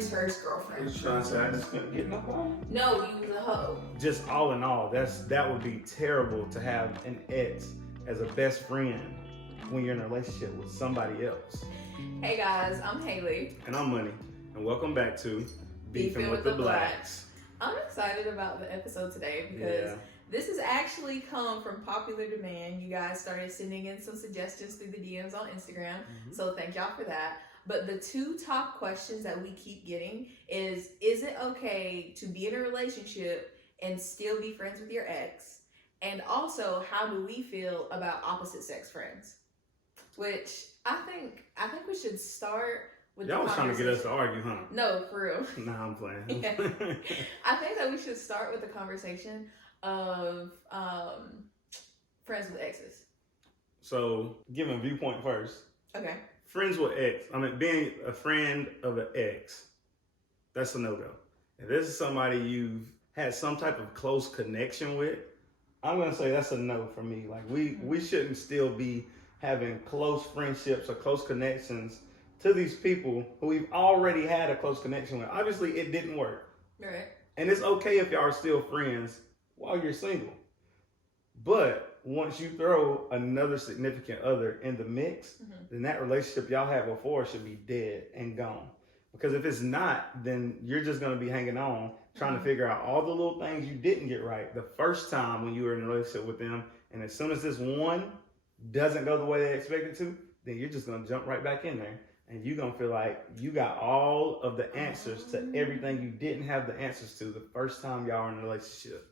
money's first girlfriend. You trying to say I just couldn't get nobody? No, you was a hoe. Just all in all, that would be terrible to have an ex as a best friend when you're in a relationship with somebody else. Hey guys, I'm Haley. And I'm Money. And welcome back to Beefing with the Blacks. I'm excited about the episode today because this has actually come from popular demand. You guys started sending in some suggestions through the DMs on Instagram. So thank y'all for that. But the two top questions that we keep getting is it okay to be in a relationship and still be friends with your ex? And also, how do we feel about opposite sex friends? Which I think we should start with Y'all was trying to get us to argue, huh? No, for real. Nah, I'm playing. Yeah. I think that we should start with the conversation of friends with exes. So, give a viewpoint first. Okay. Friends with ex. I mean, being a friend of an ex, that's a no-go. If this is somebody you've had some type of close connection with, I'm going to say that's a no for me. Like, we shouldn't still be having close friendships or close connections to these people who we've already had a close connection with. Obviously, it didn't work. Right. And it's okay if y'all are still friends while you're single. But once you throw another significant other in the mix, then that relationship y'all had before should be dead and gone. Because if it's not, then you're just going to be hanging on, trying to figure out all the little things you didn't get right the first time when you were in a relationship with them. And as soon as this one doesn't go the way they expected to, then you're just going to jump right back in there. And you're going to feel like you got all of the answers to everything you didn't have the answers to the first time y'all were in a relationship.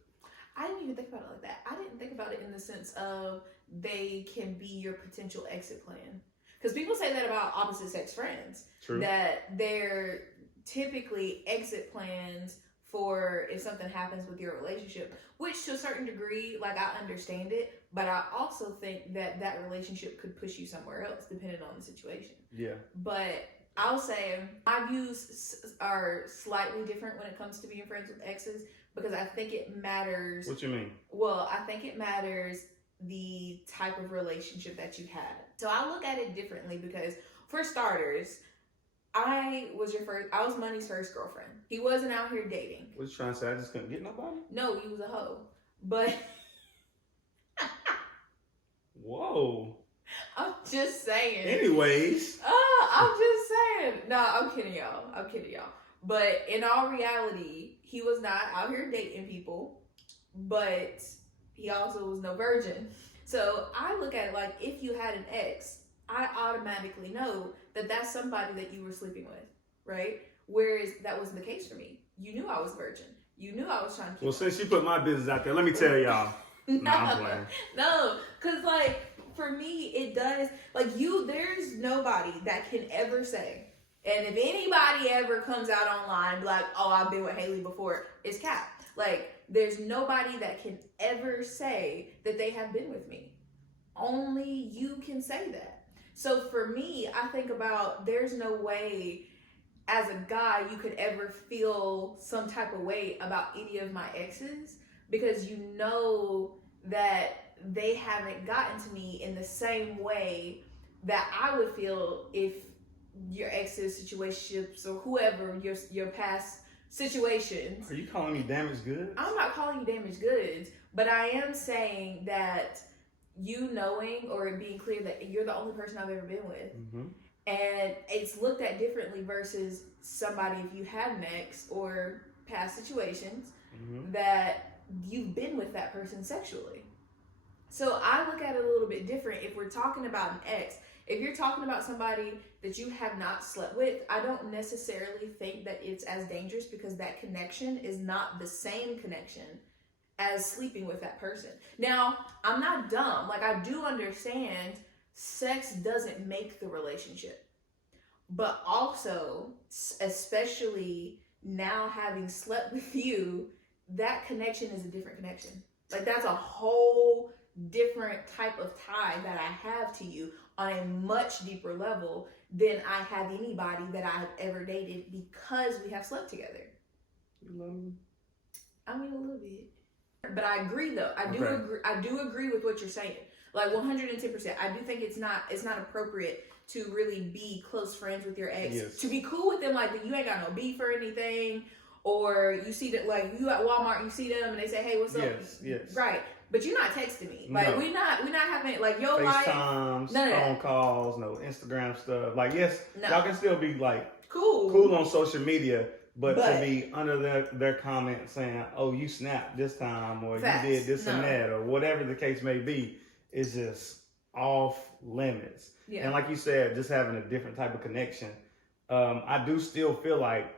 I didn't even think about it like that. I didn't think about it in the sense of they can be your potential exit plan. Because people say that about opposite sex friends. True. That they're typically exit plans for if something happens with your relationship. Which to a certain degree, like I understand it. But I also think that that relationship could push you somewhere else depending on the situation. Yeah. But I'll say my views are slightly different when it comes to being friends with exes. Because I think it matters. What you mean? Well, I think it matters the type of relationship that you had. So I look at it differently because, for starters, I was Money's first girlfriend. He wasn't out here dating. What you trying to say? I just couldn't get nobody? No, he was a hoe. But whoa. I'm just saying. Anyways. I'm just saying. No, I'm kidding y'all. But in all reality, he was not out here dating people, but he also was no virgin. So I look at it like if you had an ex, I automatically know that that's somebody that you were sleeping with, right? Whereas that wasn't the case for me. You knew I was virgin. You knew I was trying to keep. Well, since you put my business out there, let me tell y'all. No, I'm playing. No, because like for me, it does. Like there's nobody that can ever say. And if anybody ever comes out online and be like, oh, I've been with Haley before, it's cap. Like, there's nobody that can ever say that they have been with me. Only you can say that. So for me, I think about there's no way as a guy you could ever feel some type of way about any of my exes because you know that they haven't gotten to me in the same way that I would feel if your ex's situationships or whoever your past situations. Are you calling me damaged goods? I'm not calling you damaged goods, but I am saying that you knowing or being clear that you're the only person I've ever been with, and it's looked at differently versus somebody if you had an ex or past situations that you've been with that person sexually. So I look at it a little bit different if we're talking about an ex. If you're talking about somebody that you have not slept with, I don't necessarily think that it's as dangerous because that connection is not the same connection as sleeping with that person. Now, I'm not dumb. Like, I do understand sex doesn't make the relationship. But also, especially now having slept with you, that connection is a different connection. Like, that's a whole different type of tie that I have to you on a much deeper level than I have anybody that I have ever dated because we have slept together. You love me? I mean, a little bit. But I agree though. I do agree with what you're saying. Like 110%. I do think it's not appropriate to really be close friends with your ex. Yes. To be cool with them, like you ain't got no beef or anything, or you see that, like you at Walmart, you see them and they say, "Hey, what's up?" Yes. Right. But you're not texting me. Like no. we're not having like your FaceTimes, life. phone calls, no Instagram stuff. Like yes, y'all can still be like cool on social media, but to be under their comment saying, "Oh, you snapped this time," or "You did this and that," or whatever the case may be, is just off limits. Yeah. And like you said, just having a different type of connection. I do still feel like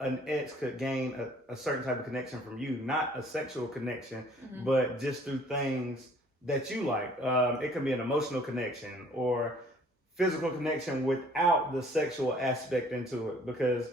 an ex could gain a certain type of connection from you, not a sexual connection, but just through things that you like. It can be an emotional connection or physical connection without the sexual aspect into it, because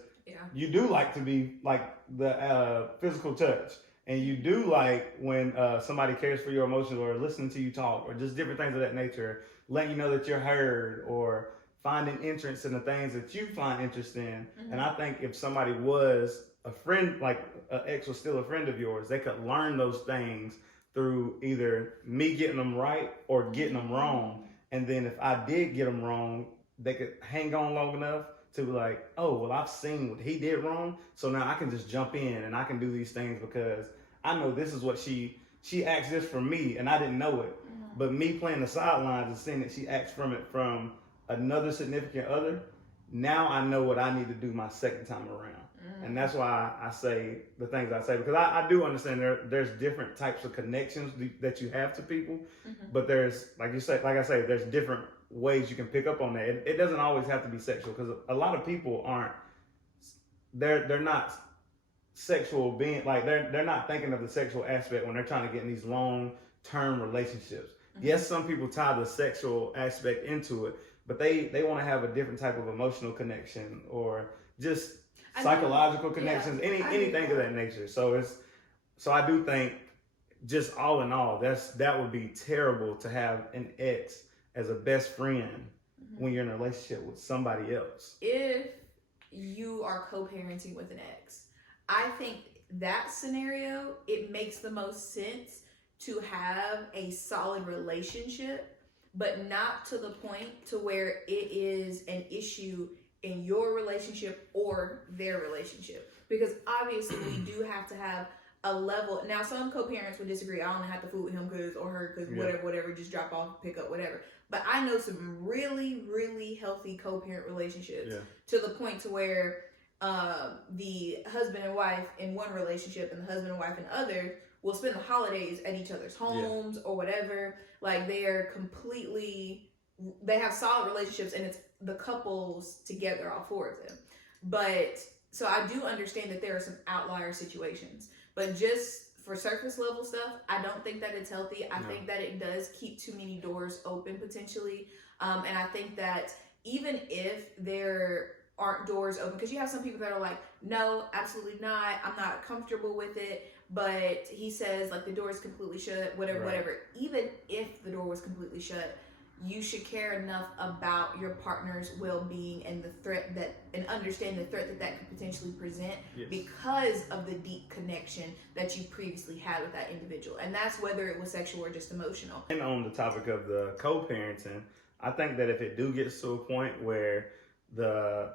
you do like to be like the physical touch, and you do like when somebody cares for your emotions or listening to you talk or just different things of that nature, letting you know that you're heard or finding interest in the things that you find interest in. And I think if somebody was a friend, like an ex was still a friend of yours, they could learn those things through either me getting them right or getting them wrong. And then if I did get them wrong, they could hang on long enough to be like, oh, well, I've seen what he did wrong, so now I can just jump in and I can do these things because I know this is what she asked this from me and I didn't know it. But me playing the sidelines and seeing that she asked from it from another significant other, now I know what I need to do my second time around. And that's why I say the things I say, because I do understand there's different types of connections that you have to people, but there's, like I say, there's different ways you can pick up on that. It doesn't always have to be sexual, because a lot of people they're not sexual being, like they're not thinking of the sexual aspect when they're trying to get in these long-term relationships. Yes, some people tie the sexual aspect into it, but they want to have a different type of emotional connection or just psychological connections, anything of that nature. So I do think, just all in all, that would be terrible to have an ex as a best friend when you're in a relationship with somebody else. If you are co-parenting with an ex, I think that scenario, it makes the most sense to have a solid relationship, but not to the point to where it is an issue in your relationship or their relationship. Because obviously we do have to have a level. Now, some co-parents would disagree. I only have to fool with him or her because whatever, just drop off, pick up, whatever. But I know some really, really healthy co-parent relationships to the point to where the husband and wife in one relationship and the husband and wife in other will spend the holidays at each other's homes or whatever. Like they have solid relationships, and it's the couples together, all four of them. But so I do understand that there are some outlier situations, but just for surface level stuff, I don't think that it's healthy. I think that it does keep too many doors open potentially. And I think that even if there aren't doors open, because you have some people that are like, no, absolutely not, I'm not comfortable with it, but he says like the door is completely shut, whatever. Even if the door was completely shut, you should care enough about your partner's well-being and the threat and understand the threat that could potentially present because of the deep connection that you previously had with that individual. And that's whether it was sexual or just emotional. And on the topic of the co-parenting, I think that if it do get to a point where the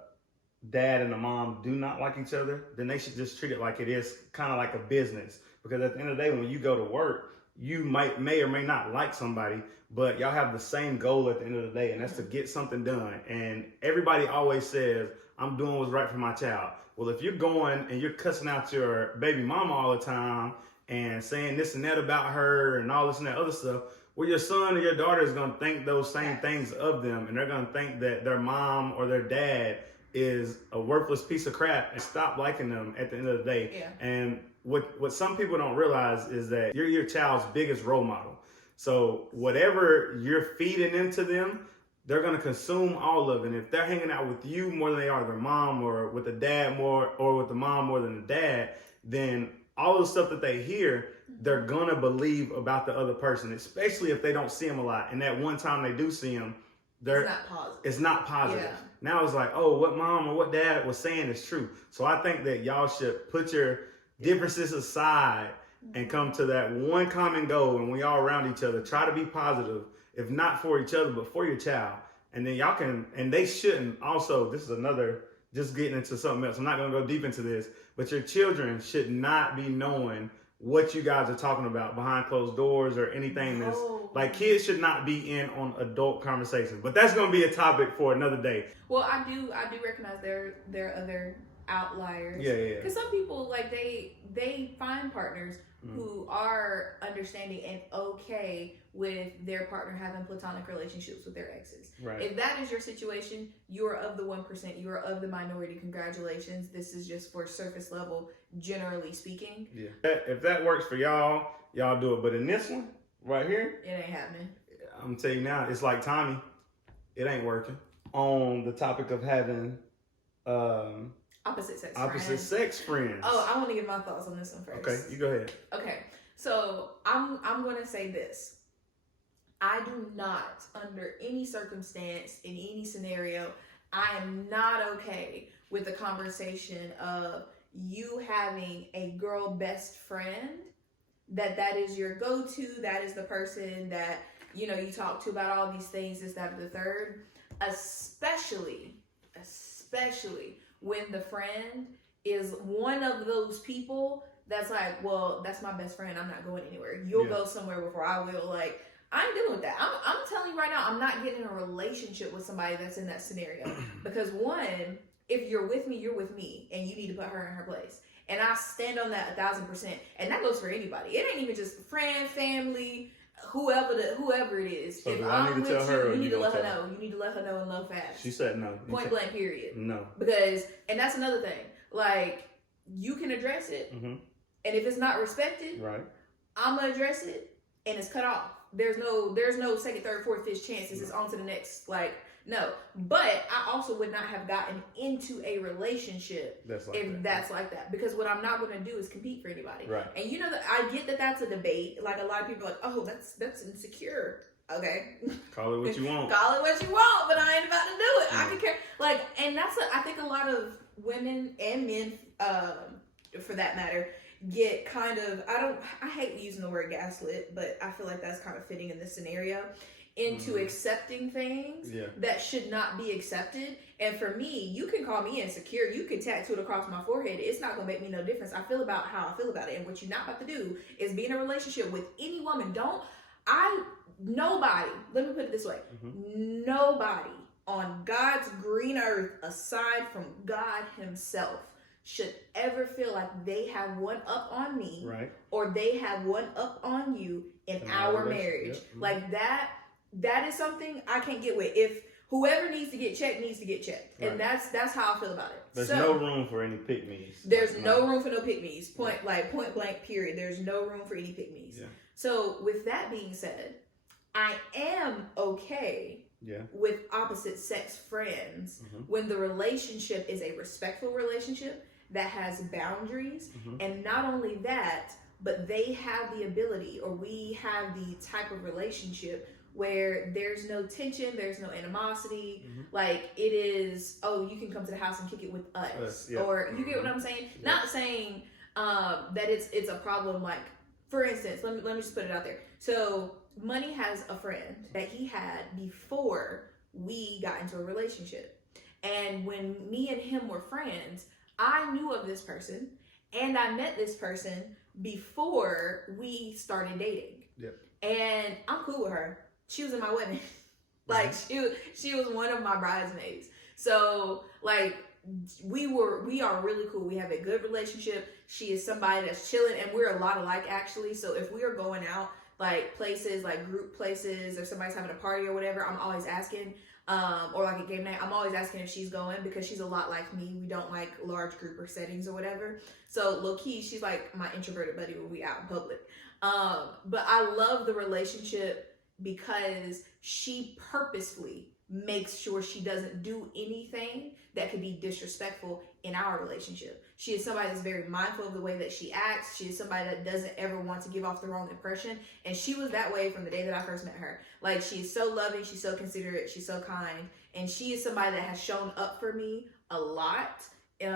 dad and the mom do not like each other, then they should just treat it like it is kind of like a business. Because at the end of the day, when you go to work, you may or may not like somebody, but y'all have the same goal at the end of the day, and that's to get something done. And everybody always says, I'm doing what's right for my child. Well, if you're going and you're cussing out your baby mama all the time and saying this and that about her and all this and that other stuff, well, your son or your daughter is going to think those same things of them, and they're going to think that their mom or their dad is a worthless piece of crap and stop liking them at the end of the day. Yeah. And what some people don't realize is that you're your child's biggest role model. So whatever you're feeding into them, they're going to consume all of it. And if they're hanging out with you more than they are their mom, or with the dad more, or with the mom more than the dad, then all the stuff that they hear, they're going to believe about the other person, especially if they don't see them a lot. And that one time they do see them, it's not positive. Yeah. Now it's like, oh, what mom or what dad was saying is true. So I think that y'all should put your differences aside and come to that one common goal. And when y'all around each other, try to be positive if not for each other, but for your child. And then y'all can, and they shouldn't also, this is another, just getting into something else. I'm not going to go deep into this, but your children should not be knowing what you guys are talking about behind closed doors or anything. That's like, kids should not be in on adult conversations, but that's going to be a topic for another day. Well, I do recognize there are other outliers. Yeah. Because some people, like, they find partners who are understanding and okay with their partner having platonic relationships with their exes. Right. If that is your situation, you are of the 1%. You are of the minority. Congratulations. This is just for surface level, generally speaking. Yeah. If that works for y'all do it. But in this one right here, it ain't happening. I'm telling you now, it's like Tommy. It ain't working. On the topic of having opposite sex friends. Oh, I want to give my thoughts on this one first. Okay, you go ahead. Okay, so I'm going to say this. I do not, under any circumstance, in any scenario, I am not okay with the conversation of you having a girl best friend, that is your go-to, that is the person that, you know, you talk to about all these things, this, that, or the third, especially when the friend is one of those people that's like, well, that's my best friend, I'm not going anywhere. You'll go somewhere before I will. Like, I ain't dealing with that. I'm telling you right now, I'm not getting in a relationship with somebody that's in that scenario. Because one, if you're with me, you're with me, and you need to put her in her place. And I stand on that 1,000%. And that goes for anybody. It ain't even just friend, family, whoever it is. So if I'm with you, you need to let her know. You need to let her know and love fast. She said no. Point blank, period. No. Because, and that's another thing. Like, you can address it. Mm-hmm. And if it's not respected, right, I'm going to address it, and it's cut off. There's no second, third, fourth, fifth chances. It's on to the next. Like, no. But I also would not have gotten into a relationship that's like that. Because what I'm not going to do is compete for anybody. Right. And you know that I get that that's a debate. Like, a lot of people are like, oh, that's insecure. Okay. Call it what you want. Call it what you want, but I ain't about to do it. I can care. Like, and I think a lot of women and men, for that matter, get kind of, I hate using the word gaslit, but I feel like that's kind of fitting in this scenario, into accepting things that should not be accepted. And for me, you can call me insecure, you can tattoo it across my forehead, it's not gonna make me no difference. I feel about how I feel about it. And what you're not about to do is be in a relationship with any woman. Nobody, let me put it this way, nobody on God's green earth aside from God himself should ever feel like they have one up on me, right, or they have one up on you in our marriage. Yep. Like that is something I can't get with. If whoever needs to get checked needs to get checked. Right. And that's how I feel about it. There's no room for any pick-me's. There's no room for no pick-me's. Point blank, period. There's no room for any pick-me's. Yeah. So with that being said, I am okay with opposite sex friends when the relationship is a respectful relationship that has boundaries, and not only that, but they have the ability, or we have the type of relationship where there's no tension, there's no animosity. Like, it is, oh, you can come to the house and kick it with us. Or, you get what I'm saying? Not saying that it's a problem. Like, for instance, let me just put it out there. So Money has a friend that he had before we got into a relationship. And when me and him were friends, I knew of this person and I met this person before we started dating. Yep. And I'm cool with her. She was in my wedding. Like, she was one of my bridesmaids. So, like, we are really cool. We have a good relationship. She is somebody that's chilling, and we're a lot alike, actually. So if we are going out, like, places, like group places, or somebody's having a party or whatever, I'm always asking, or like a game night, I'm always asking if she's going, because she's a lot like me. We don't like large group or settings or whatever. So low key, she's like my introverted buddy when we out in public. But I love the relationship because she purposefully makes sure she doesn't do anything that could be disrespectful in our relationship. She is somebody that's very mindful of the way that she acts. She is somebody that doesn't ever want to give off the wrong impression. And she was that way from the day that I first met her. Like, she's so loving, she's so considerate, she's so kind. And she is somebody that has shown up for me a lot in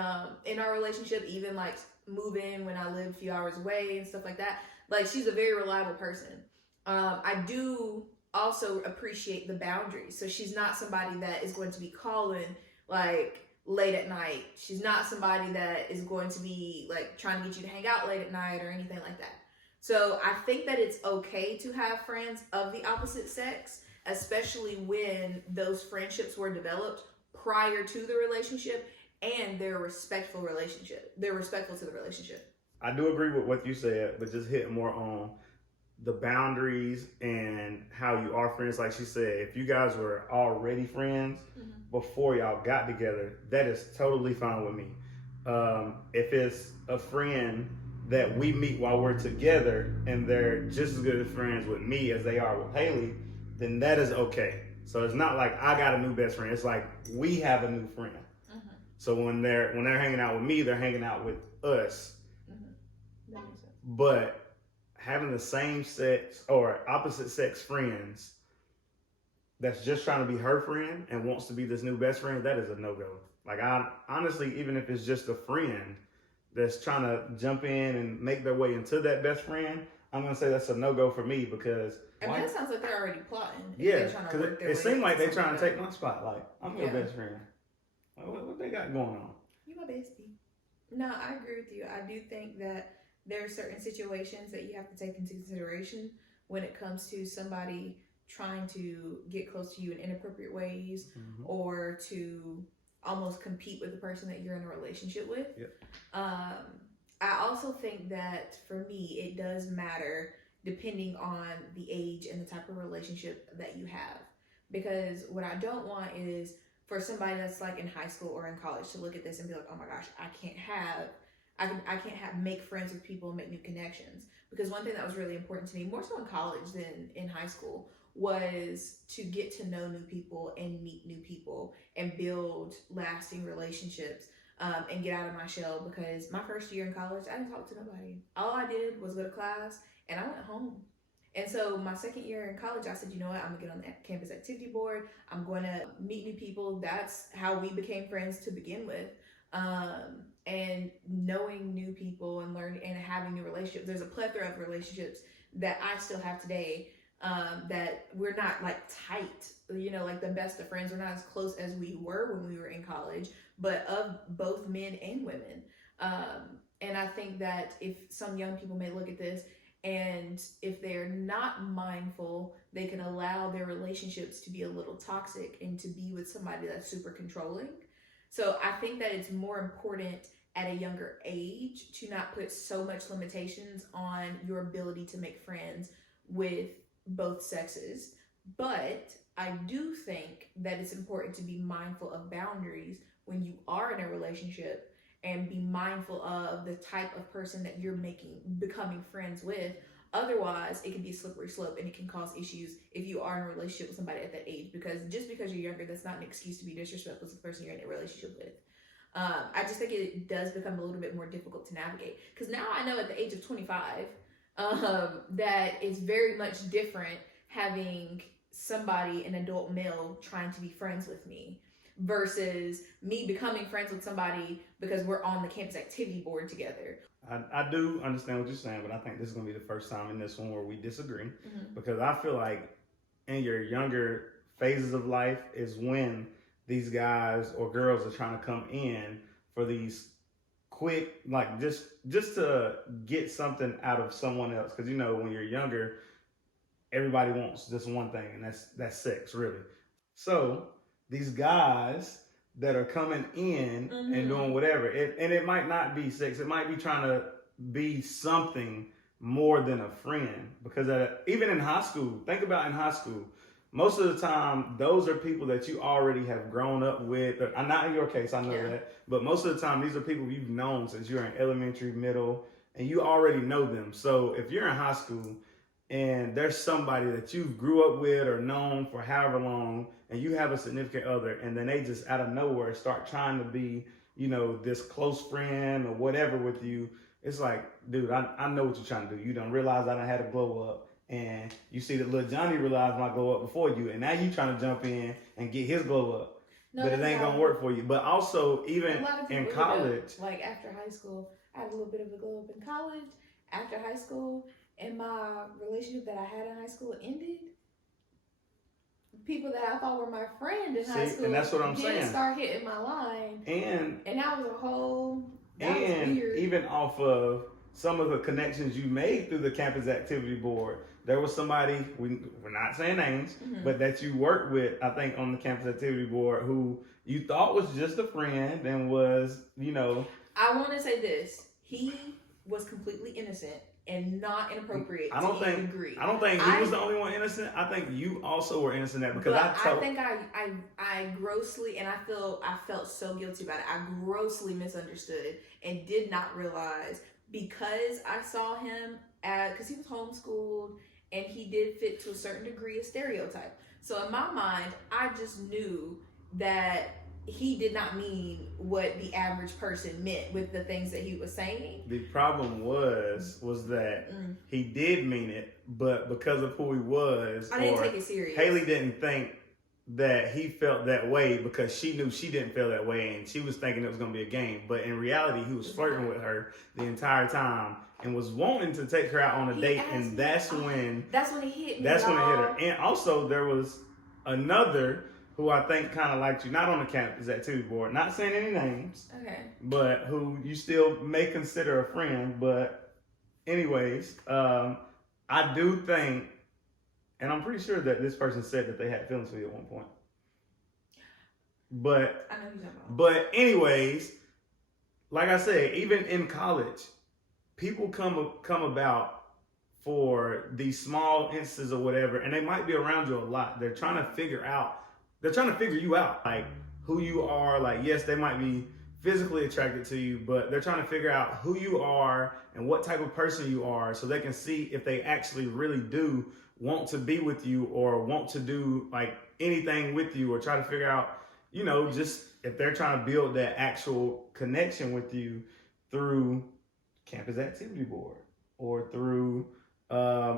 our relationship, even like moving when I lived a few hours away and stuff like that. Like, she's a very reliable person. I do also appreciate the boundaries. So she's not somebody that is going to be calling like late at night. She's not somebody that is going to be like trying to get you to hang out late at night or anything like that. So I think that it's okay to have friends of the opposite sex, especially when those friendships were developed prior to the relationship and they're respectful relationship. They're respectful to the relationship. I do agree with what you said, but just hit more on the boundaries and how you are friends. Like she said, if you guys were already friends before y'all got together, that is totally fine with me. If it's a friend that we meet while we're together and they're just as good as friends with me as they are with Haley, then that is okay. So it's not like I got a new best friend. It's like we have a new friend. So when they're hanging out with me, they're hanging out with us. That makes sense. But having the same sex or opposite sex friends that's just trying to be her friend and wants to be this new best friend, that is a no-go. Like, I honestly, even if it's just a friend that's trying to jump in and make their way into that best friend, I'm going to say that's a no-go for me because... I mean, that sounds like they're already plotting. Yeah, because it seemed like they're trying to take my spot. Like, I'm your best friend. What they got going on? You my bestie. No, I agree with you. I do think that there are certain situations that you have to take into consideration when it comes to somebody trying to get close to you in inappropriate ways or to almost compete with the person that you're in a relationship with. I also think that for me, it does matter depending on the age and the type of relationship that you have. Because what I don't want is for somebody that's like in high school or in college to look at this and be like, oh my gosh, I can't make friends with people and make new connections. Because one thing that was really important to me, more so in college than in high school, was to get to know new people and meet new people and build lasting relationships and get out of my shell. Because my first year in college, I didn't talk to nobody. All I did was go to class and I went home. And so my second year in college, I said, you know what, I'm gonna get on the campus activity board. I'm going to meet new people. That's how we became friends to begin with. And knowing new people and learning and having new relationships. There's a plethora of relationships that I still have today that we're not like tight, you know, like the best of friends. We're not as close as we were when we were in college, but of both men and women. And I think that if some young people may look at this and if they're not mindful, they can allow their relationships to be a little toxic and to be with somebody that's super controlling. So I think that it's more important at a younger age to not put so much limitations on your ability to make friends with both sexes. But I do think that it's important to be mindful of boundaries when you are in a relationship and be mindful of the type of person that you're becoming friends with. Otherwise, it can be a slippery slope and it can cause issues if you are in a relationship with somebody at that age. Because just because you're younger, that's not an excuse to be disrespectful to the person you're in a relationship with. I just think it does become a little bit more difficult to navigate. Because now I know at the age of 25 that it's very much different having somebody, an adult male, trying to be friends with me versus me becoming friends with somebody because we're on the campus activity board together. I do understand what you're saying, but I think this is going to be the first time in this one where we disagree because I feel like in your younger phases of life is when these guys or girls are trying to come in for these quick, like just to get something out of someone else. Because, you know, when you're younger, everybody wants just one thing, and that's sex, really. So these guys that are coming in and doing whatever, and it might not be sex. It might be trying to be something more than a friend. Because even in high school, think about in high school, most of the time, those are people that you already have grown up with. Not in your case, I know that. But most of the time, these are people you've known since you're in elementary, middle, and you already know them. So if you're in high school and there's somebody that you grew up with or known for however long, and you have a significant other, and then they just out of nowhere start trying to be, you know, this close friend or whatever with you, it's like, dude, I know what you're trying to do. You don't realize I done had a glow up. And you see that little Johnny realized my glow up before you, and now you trying to jump in and get his glow up. No, but it ain't gonna work for you. But also, even in college, like after high school, I had a little bit of a glow up in college. After high school, and my relationship that I had in high school ended. people that I thought were my friend in high school, and that's what I'm saying. Start hitting my line, and that was a whole. That was weird. Even off of some of the connections you made through the campus activity board, there was somebody, we're not saying names, but that you worked with, I think, on the campus activity board who you thought was just a friend and was, I want to say this. He was completely innocent and not inappropriate. I don't think he was the only one innocent. I think you also were innocent in that because I think I grossly, and I felt so guilty about it. I grossly misunderstood and did not realize, because I saw him because he was homeschooled and he did fit to a certain degree of stereotype. So in my mind, I just knew that he did not mean what the average person meant with the things that he was saying. The problem was that he did mean it, but because of who he was, I didn't take it serious. Haley didn't think that he felt that way because she knew she didn't feel that way, and she was thinking it was going to be a game. But in reality, he was flirting with her the entire time and was wanting to take her out on a date, and that's when he hit me. That's when it hit her. And also, there was another who I think kind of liked you, not on the campus activity board, not saying any names, but who you still may consider a friend. But anyways, I do think, and I'm pretty sure that this person said that they had feelings for you at one point. But I know you're talking about. But anyways, like I said, even in college, people come about for these small instances or whatever, and they might be around you a lot. They're trying to figure you out, like who you are. Like, yes, they might be physically attracted to you, but they're trying to figure out who you are and what type of person you are, so they can see if they actually really do want to be with you or want to do like anything with you, or try to figure out, just if they're trying to build that actual connection with you through campus activity board or through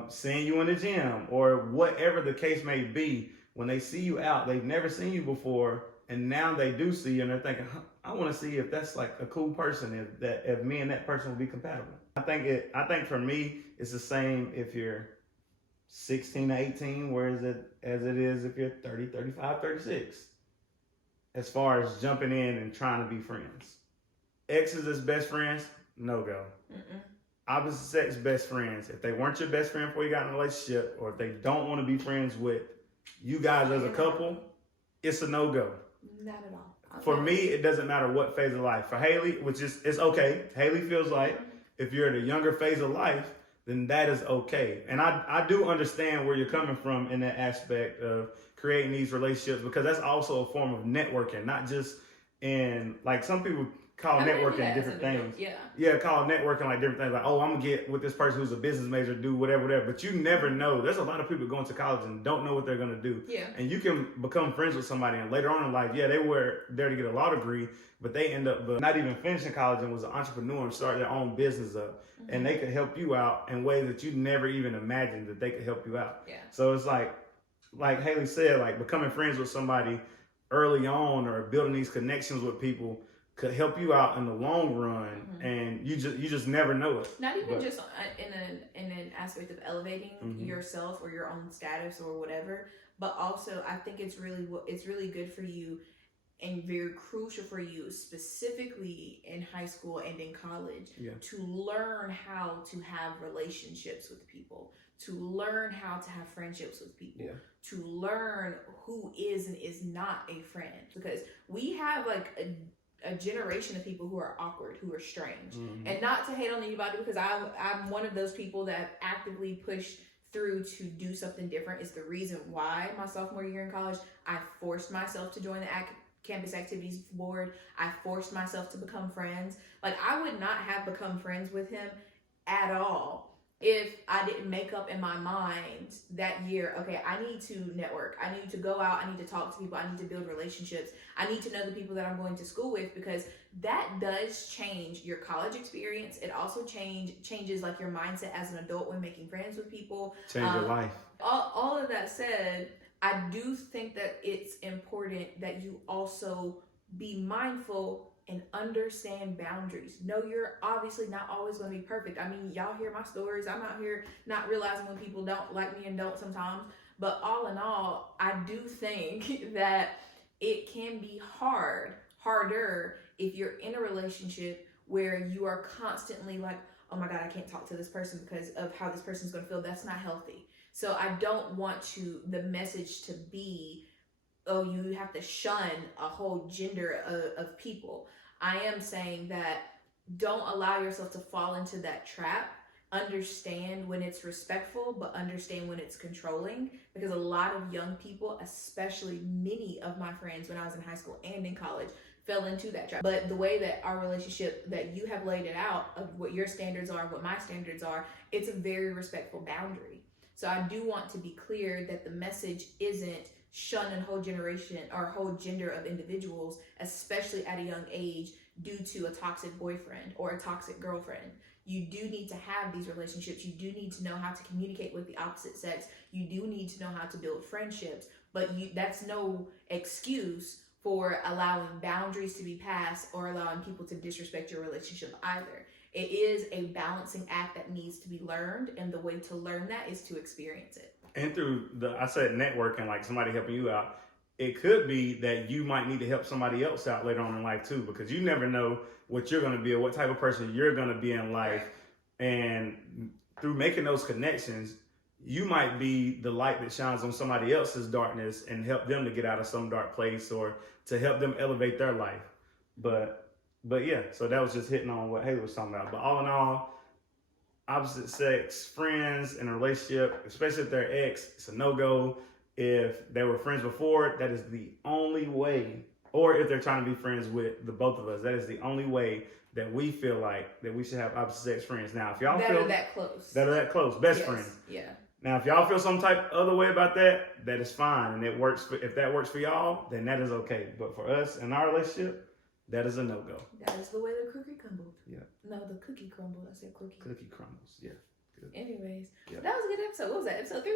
seeing you in the gym or whatever the case may be. When they see you out, they've never seen you before, and now they do see you, and they're thinking, I want to see if that's like a cool person, if me and that person will be compatible. I think for me, it's the same if you're 16 to 18, whereas as it is if you're 30, 35, 36. As far as jumping in and trying to be friends. Exes as best friends, no go. Opposite sex best friends. If they weren't your best friend before you got in a relationship, or if they don't want to be friends with you guys as a couple, it's a no-go. Not at all. For me, it doesn't matter what phase of life. For Haley, it's okay. Haley feels like if you're at a younger phase of life, then that is okay. And I do understand where you're coming from in that aspect of creating these relationships, because that's also a form of networking, not just in, like, some people call networking different things. Yeah, call networking like different things. Like, oh, I'm going to get with this person who's a business major, do whatever. But you never know. There's a lot of people going to college and don't know what they're going to do. Yeah. And you can become friends with somebody, and later on in life, they were there to get a law degree, but they end up not even finishing college and was an entrepreneur and started their own business up. And they could help you out in ways that you never even imagined that they could help you out. Yeah. So it's like Haley said, like, becoming friends with somebody early on or building these connections with people could help you out in the long run, and you just never know it. Not even just in an aspect of elevating yourself or your own status or whatever, but also I think it's really good for you and very crucial for you, specifically in high school and in college, to learn how to have relationships with people, to learn how to have friendships with people, to learn who is and is not a friend, because we have like a generation of people who are awkward, who are strange. And not to hate on anybody, because I'm one of those people that actively push through to do something different. It's the reason why my sophomore year in college, I forced myself to join the campus activities board. I forced myself to become friends. Like, I would not have become friends with him at all if I didn't make up in my mind that year, okay, I need to network. I need to go out. I need to talk to people. I need to build relationships. I need to know the people that I'm going to school with, because that does change your college experience. It also changes like your mindset as an adult when making friends with people. Change your life. All of that said, I do think that it's important that you also be mindful and understand boundaries. No, you're obviously not always going to be perfect. I mean, y'all hear my stories. I'm out here not realizing when people don't like me and don't sometimes. But all in all, I do think that it can be harder if you're in a relationship where you are constantly like, oh my God, I can't talk to this person because of how this person's going to feel. That's not healthy. So I don't want the message to be, oh, you have to shun a whole gender of people. I am saying that don't allow yourself to fall into that trap. Understand when it's respectful, but understand when it's controlling, because a lot of young people, especially many of my friends when I was in high school and in college, fell into that trap. But the way that our relationship, that you have laid it out, of what your standards are, what my standards are, it's a very respectful boundary. So I do want to be clear that the message isn't shun a whole generation or a whole gender of individuals, especially at a young age, due to a toxic boyfriend or a toxic girlfriend. You do need to have these relationships. You do need to know how to communicate with the opposite sex. You do need to know how to build friendships, but that's no excuse for allowing boundaries to be passed or allowing people to disrespect your relationship either. It is a balancing act that needs to be learned, and the way to learn that is to experience it. And through I said networking, like somebody helping you out, it could be that you might need to help somebody else out later on in life too, because you never know what you're going to be or what type of person you're going to be in life. And through making those connections, you might be the light that shines on somebody else's darkness and help them to get out of some dark place or to help them elevate their life. But yeah, so that was just hitting on what Haley was talking about. But all in all, opposite sex friends in a relationship, especially if they're ex, it's a no-go. If they were friends before, that is the only way, or if they're trying to be friends with the both of us, that is the only way that we feel like that we should have opposite sex friends. Now, if y'all feel that close, best friends. Yeah. Now, if y'all feel some type other way about that, that is fine, and it works. If that works for y'all, then that is okay. But for us and our relationship, that is a no-go. That is the way the cookie crumbled. Yeah. No, the cookie crumbled. I said cookie. Cookie crumbles. Yeah. Good. Anyways, Yeah. That was a good episode. What was that? Episode 3?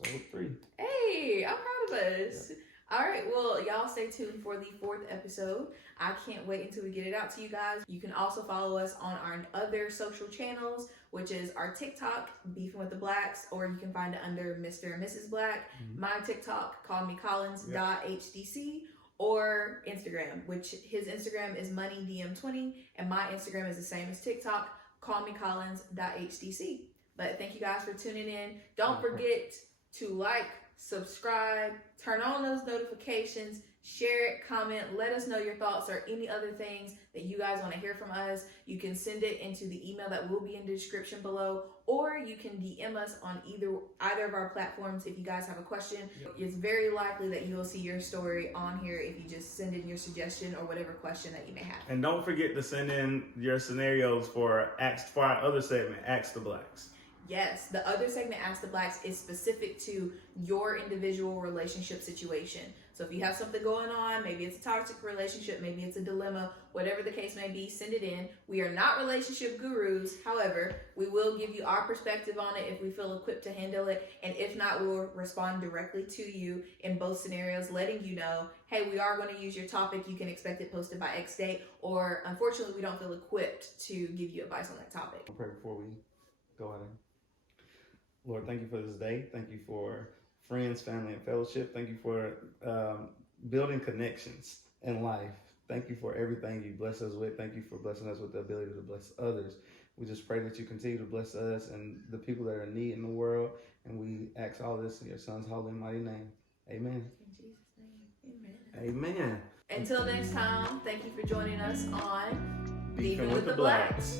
Episode 3. Hey, I'm proud of us. Yeah. All right, well, y'all stay tuned for the 4th episode. I can't wait until we get it out to you guys. You can also follow us on our other social channels, which is our TikTok, Beefing with the Blacks, or you can find it under Mr. and Mrs. Black. Mm-hmm. My TikTok, Callmecollins.hdc, or Instagram, which his Instagram is moneydm20, and my Instagram is the same as TikTok, Callmecollins.hdc. But thank you guys for tuning in. Don't forget to like, subscribe, turn on those notifications, share it, comment, let us know your thoughts or any other things that you guys want to hear from us. You can send it into the email that will be in the description below, or you can DM us on either of our platforms if you guys have a question. Yep. It's very likely that you will see your story on here if you just send in your suggestion or whatever question that you may have. And don't forget to send in your scenarios for our other segment, Ask the Blacks. Yes, the other segment, Ask the Blacks, is specific to your individual relationship situation. So if you have something going on, maybe it's a toxic relationship, maybe it's a dilemma, whatever the case may be, send it in. We are not relationship gurus. However, we will give you our perspective on it if we feel equipped to handle it. And if not, we'll respond directly to you in both scenarios, letting you know, hey, we are going to use your topic. You can expect it posted by X date. Or unfortunately, we don't feel equipped to give you advice on that topic. I'll pray before we go ahead. Lord, thank you for this day. Thank you for friends, family, and fellowship. Thank you for building connections in life. Thank you for everything you bless us with. Thank you for blessing us with the ability to bless others. We just pray that you continue to bless us and the people that are in need in the world. And we ask all this in your son's holy and mighty name. Amen. In Jesus' name, amen. Amen. Until next time, thank you for joining us on Beefing with the Blacks.